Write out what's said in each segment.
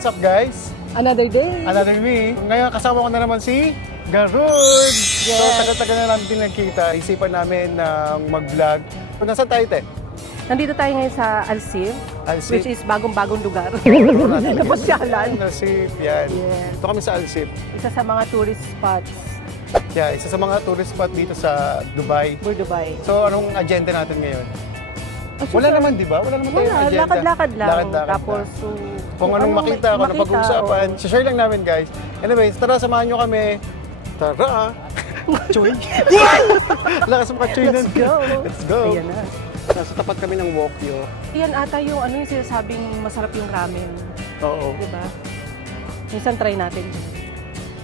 what's up guys? Another day. Another me. Ngayon kasama ko na naman si Garud. So tagal-tagal na namin din nagkita. Isipan namin na mag-vlog. Nasaan tayo, te? Nandito tayo ngayon sa Alsip, Alsip? which is bagong-bagong lugar. Napasyalan. Alsip, yan. Yes. Ito kami sa Alsip. Isa sa mga tourist spots, Yeah, isa sa mga tourist spot dito sa Dubai. Dubai. So anong agenda natin ngayon? Wala naman, di ba? Wala naman tayong Wala, agenda. lakad-lakad lang. Lakad-lakad Tapos, lang. Kung anong makita, kung anong pag-uusapan, share lang namin guys. Anyways, tara samahan nyo kami. Tara! Choy! Lakas mga choy nun. Let's go. Let's go. Ayan na. Nasa tapat kami ng Wokyo. Yan ata yung ano yung sinasabing masarap yung ramen. Oo. Diba? Minsan try natin.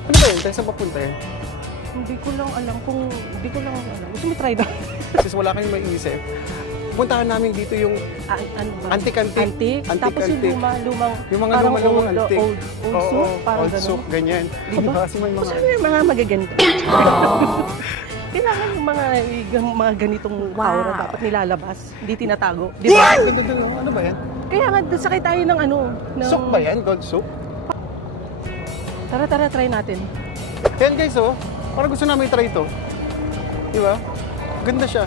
Ano ba yun? Tayo saan papunta yun? Hindi ko lang alam. Gusto mo try daw? Since wala kayong maiisip, puntahan namin dito yung Ano ba? antik-antik. Antique? Tapos yung Antik-antik. lumang, Yung mga parang lumang old, antik. old Oo, soup, parang old ganun. soup, ganyan. Diba? Kasi may mga... Gusto mo yung mga magaganda. Kailangan yung mga ganitong aura dapat nilalabas, hindi tinatago. Di ba? Ganda dun, no? Ano ba yan? Kaya nga, sakay tayo ng ano. Ng... Soup ba yan? Gold soup? Tara, try natin. Yan guys, oh. Parang gusto namin try ito. Di ba? Ganda siya.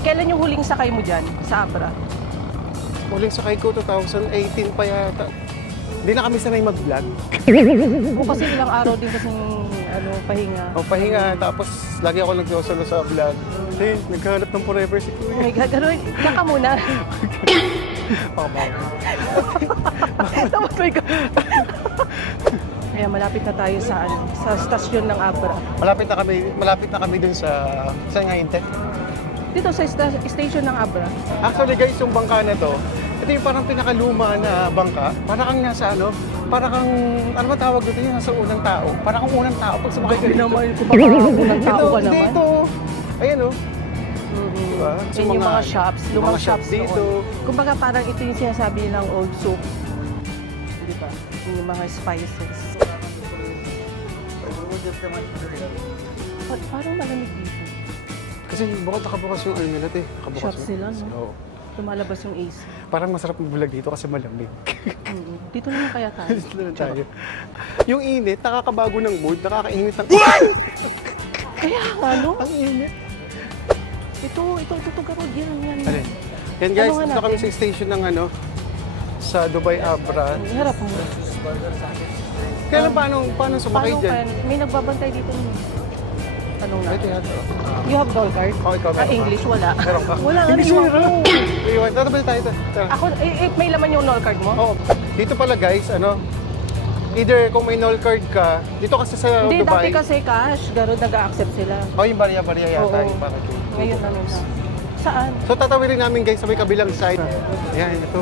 Kailan yung huling sakay mo dyan sa Abra? Muling sakay ko 2018 pa yata. Hindi na kami sanay mag-vlog. O kasi ilang araw din kasing pahinga. O pahinga, tapos lagi ako nagsosolo sa vlog. Nagkahanap ng forever si Oh Kuya. my God, gano'n. Diyan ka muna. Tapos may Kaya malapit na tayo sa stasyon ng Abra. Malapit na kami dun sa saan nga yun, te? Dito sa station ng Abra. Actually guys, yung bangka na to, ito yung parang pinakaluma na bangka. Para kang nasa ano ba tawag dito, yung nasa unang tao. Para kang unang tao pag sumakay ka Hindi dito. naman, kumakaunang tao ka naman. Dito, ayan o. Mhm. Diba? Yan So, yung mga shops, lumang mga shops shops dito. dito. Kumbaga parang ito yung sinasabi ng old soup. Di ba? Yung mga spices. Parang malamig dito. Kasi bukod nakabukas yung ano nila, te. Nakabukas Shops yung- nila, no? Oo. Lumalabas yung AC. Parang masarap mag-vlog dito kasi malamig. Mhm. Dito naman kaya tayo. Dito na tayo. Yung init, nakakabago ng mood, nakakainit ng... Kaya nga, no? Ang init. Ito, Garod. Yan. Alin? Yan guys, Ano nga dito kami natin? sa station ng sa Dubai Abra. Harap mo. Kaya paano sumakay dyan? May nagbabantay dito. Tanong Ay, natin. teatro. You have doll card? Oh, ikaw, meron ka? English, wala. Meron ka? Wala, ano Hindi iwan sira. ko. Iwan. Tara ba tayo? Tara. Ako, may laman yung doll card mo? Oo. Dito pala guys, either kung may null card ka, dito kasi sa Hindi, Dubai. dati kasi cash, Garod nag-a-accept sila. Oh, yung barya-barya yata. Oo. Yung parang Ngayon ano na. Saan? So tatawirin namin guys sa may kabilang side. Ayan, ito.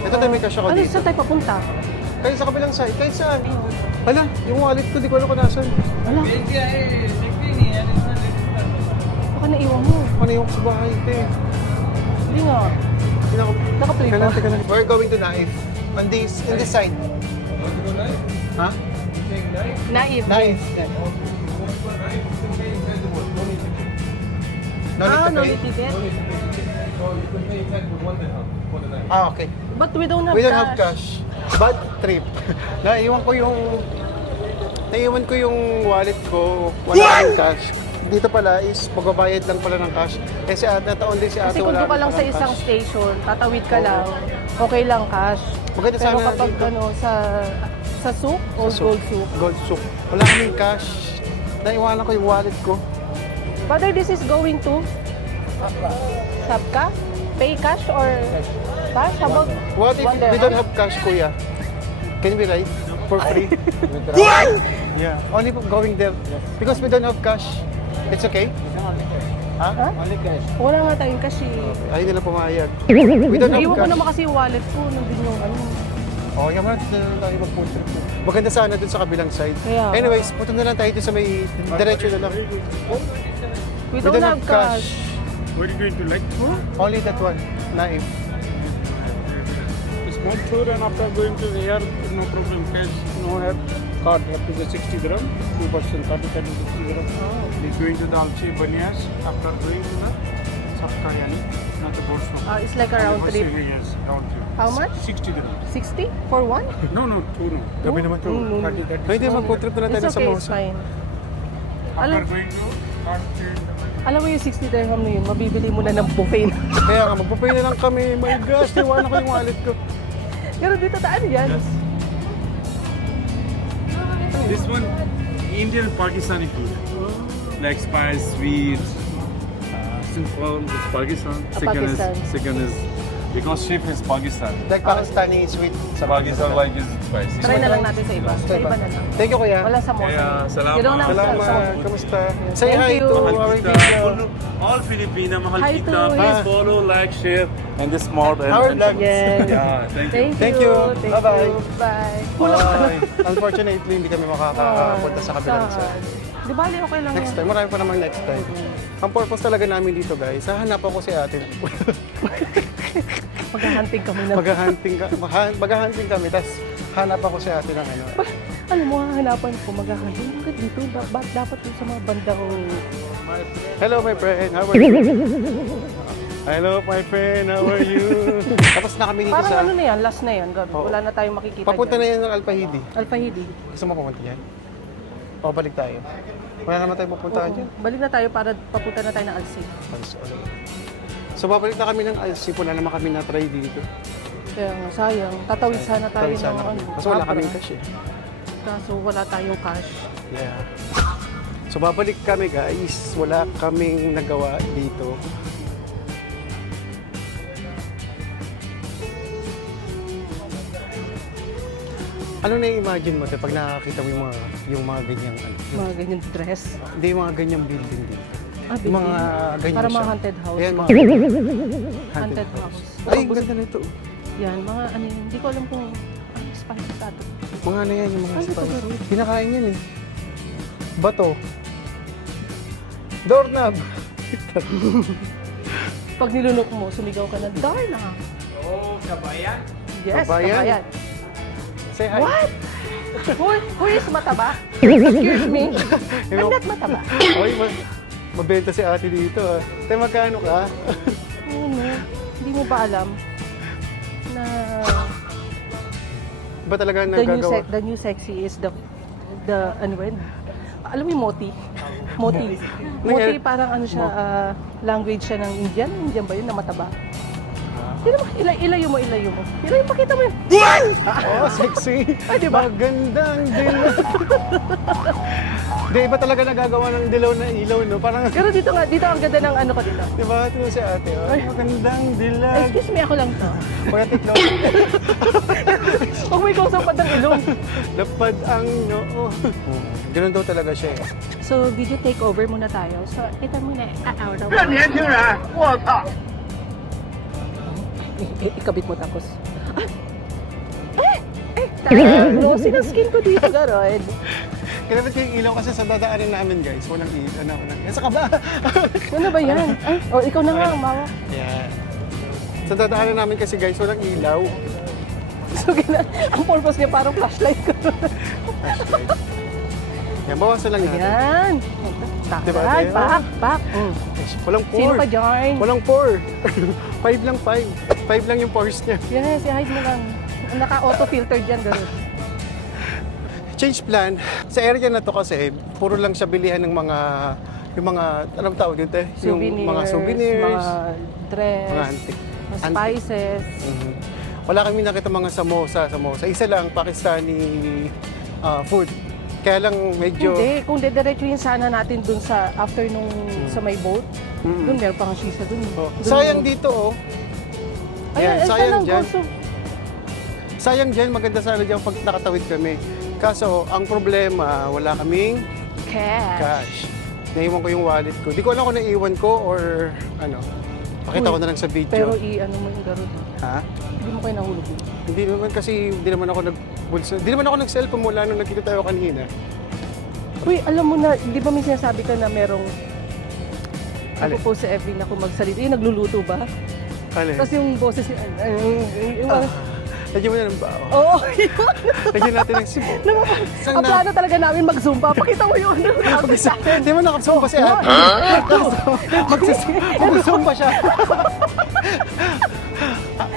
Ito tayo may cash ako Ano, dito. saan tayo papunta? Kahit sa kabilang side, kahit saan. Hala, yung wallet ko, di ko alam kung nasan. Wala. Baka naiwan mo. Ano yung sa bahay, te? Hindi nga. Naka-play Teka pa. lang, teka lang. We're going to Naif. In this side. Ha? Naif. Naif. No need to No pay? need ticket. Ah, okay. But we don't have We don't have cash. Bad trip. Naiwan ko yung wallet ko. Wala kaming cash. Dito pala is magbabayad lang pala ng cash. Kasi nataon din si ate Kasi kung wala doon ka lang sa palang isang cash. station, tatawid ka lang, okay lang cash. Maganda Pero sana kapag dito. sa soup, old Sa gold soup. Gold soup. Wala kaming cash. Naiwanan ko yung wallet ko. Whether this is going to Sabka? Pay cash or cash? How about What if Wonder we don't How? have cash, kuya? Can we ride for free? Yeah. Only for going there. Because we don't have cash. It's okay? Ha? Ha? Wala nga tayong cash eh. Ay, hindi na pumayag. We don't have Naiwan ko cash. naman kasi yung wallet ko, nandun yung ano. Oh, yan mo na tayo mag-food trip. Maganda sana dun sa kabilang side. Kaya nga. Anyways, punta na lang tayo dun sa may diretso na lang. We don't have cash. What are you going to like? Only that one. Naif. Small tour and after going to the air, no problem. Cash, no have card up to the 60 dirham, 2% 30, 60 dirham. He's going to the Alchi Banias after going to the Sapka Yani, not the boat stop. It's like a round trip. Yes, round trip. How much? 60 dirham. 60 for one? No, no, two no. Gabi naman to. 30. Pwede mag-trip na tayo It's sa okay, samosa. it's fine. After Alam- going to Arcade, Alam mo yung 60 dirham na yun, mabibili mo na ng buffet na. Kaya nga, magpapay na lang kami. My gosh, niwanan ko yung wallet ko. Pero dito ano yan? This one, Indian Pakistani food. Like spice, sweet, simple. It's Pakistan. Pakistan. Second is because chef is Pakistan. Like Pakistani sweet sa Pakistan like is spicy. Try na lang natin sa iba. Sa iba na lang. Thank you, kuya. Wala samosa. Yeah, salamat. You don't have Salamat. samosa. Kamusta? Say Thank hi you. to Mahal our kita. video. All Filipina, mahal Hi kita. to Please his- follow, like, share, and this small. Our vlog. Yes. Yeah, thank you. Thank Thank you. you. Thank Bye-bye. you. Bye. Bye. Unfortunately, hindi kami makakapunta sa kabilang side. Di bali, okay lang Next yan. time, marami pa namang next time. Ang purpose talaga namin dito, guys, hahanapan ko si ate. Maghahunting kami na. Maghahunting kami, tapos hanapan ko si ate ng ano. Alam mo, hahanapan ko, maghahunting. Bakit dito? Dapat dito sa mga bandang... Hello, my friend. How are you? Hello, my friend. How are you? Tapos na kami dito Parang sa... ano na yan, last na yan. Gabi. Oo. Wala na tayong makikita Papunta na dyan. yan ng Alpahidi. Alpahidi. Gusto mo pumunta yan? O, balik tayo. Wala naman tayo pupuntahan Oo. dyan. Balik na tayo para papunta na tayo ng Alsi. So, babalik na kami ng Alsi. Wala naman kami na-try dito. Kaya nga, sayang. Tatawid sana tayo Tawid ng sana kami. ano. Kasi wala Abra. kaming cash eh. Kaso wala tayong cash. Yeah. So, babalik kami, guys. Wala kaming nagawa dito. Ano na-imagine mo te pag nakakita mo yung mga ganyang ano? Mga ganyan dress. Hindi yung mga ganyang building dito. Yung mga ganyan Para mga siya. haunted house. Ayan, mga Haunted house. Ay, ang ganda nito. Yan, mga ano yun. Hindi ko alam kung ano spicy tato. Mga ano yan, yung mga Ano to, spice. Garo? Kinakain yan eh. Bato. Doorknob. Pag nilunok mo, sumigaw ka na, Darna! Oh, kabayan. Yes, Kabayan? kabayan. Say hi. What? Who is mataba? Excuse me? I'm not mataba. Oy, mabenta si ate dito ah. Te, magkano ka? Ano? Hindi mo ba alam na Ba talaga nagagawa? the new sexy is the ano ba yun? Alam mo yung moti? Moti. Moti parang ano siya, language siya ng Indian. Indian ba yun na mataba? Hindi naman, ilayo mo. Ilayo, pakita mo yun. Oh, sexy. Ay, di ba? Magandang dilaw. Di, iba talaga nagagawa ng dilaw na ilaw, no? Parang, Pero dito ang ganda ng ano ko dito. di ba? Ito si ate, oh. Magandang dilaw. Excuse me, ako lang to. Kuya Tiklo, Huwag may kausap pa ng ilong. lapad ang noo. Ganun daw talaga siya eh. So, video takeover muna tayo. So, ito muna. Ikabit mo tapos. No, sinaskin ko dito, Garod. Kinapit ko yung ilaw kasi sa dadaanan namin, guys. Walang ilaw. Yan sa kaba. Ano ba yan? Ay, oh, ikaw na nga ang mawa. Yan. Sa dadaanan namin kasi, guys, walang ilaw. So, ang purpose niya parang flashlight ko. Flashlight. Yan, bawasan lang natin. Yan. Diba, Takay, Teo? pak. Walang pour. Sino pa dyan? Walang pour. 5 lang 5. 5 lang yung pores niya. Yes, i-hide mo lang. Naka-auto-filter dyan, Garod. Change plan. Sa area na to kasi, puro lang siya bilihan ng mga, yung mga, anong tawag dito eh? Yung mga souvenirs, mga dress, mga antique. mga spices. Mhm. Wala kami nakita mga samosa. Isa lang, Pakistani food. Kaya lang medyo... Hindi, kung dediretsuhin sana natin dun sa after nung sa may boat, dun meron pang sisa dun. Oh, Dun sayang yung- dito oh. Ay, Yan, ay, sayang lang, dyan. Gorso. Sayang dyan, maganda sana dyan pag nakatawid kami. Kaso, ang problema, wala kaming cash. Naiwan ko yung wallet ko. Di ko alam kung naiwan ko or ano. Pakita ko na lang sa video. Pero i-ano mo yung Garod. Ha? Hindi mo kayo nahulog. Hindi naman kasi, hindi naman ako nagbulsa. Hindi naman ako nag-cellphone mula nung nagkita tayo kanina. Uy, alam mo na, di ba may sinasabi ka na merong Alin? nagpo-post sa FB na kung magsalita, yung nagluluto ba? Alin? Tapos yung boses niya, Lagyan mo na ng bao. oo, Lagyan natin ng sibo. Saan ang plano talaga namin mag-zumba. Pakita mo yung ano. Hindi mo nakapsumba si ate. Mag-zumba siya.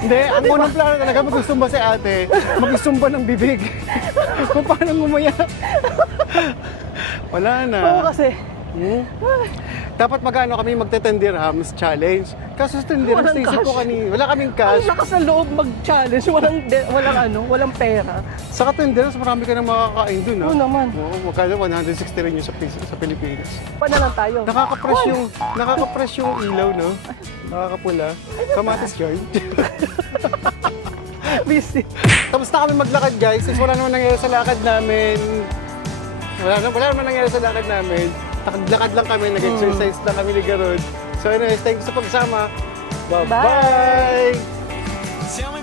Hindi, ang unang plano talaga magsusumba si ate, magsusumba ng bibig. Kung paano ngumuya. Wala na. Oo kasi, Dapat magano kami magte-10 dirhams challenge. Kaso sa 10 dirhams, Walang naisip ko cash. kanina, wala kaming ang cash. lakas ng loob mag-challenge, walang pera. Saka 10 dirhams, marami ka nang makakain dun, ha? Oo naman. Oo, magkano 160 rin yun sa Pilipinas. Pa na lang tayo. Nakaka-press yung ilaw, no? Nakakapula. Kamatis joint. Busy. Tapos na kami maglakad, guys. Since wala naman nangyari sa lakad namin. Wala naman nangyari sa lakad namin. Lakad lang kami, nag-exercise lang kami ni Garod. So anyways, thank you sa pagsama. Bye-bye! Bye! Tell me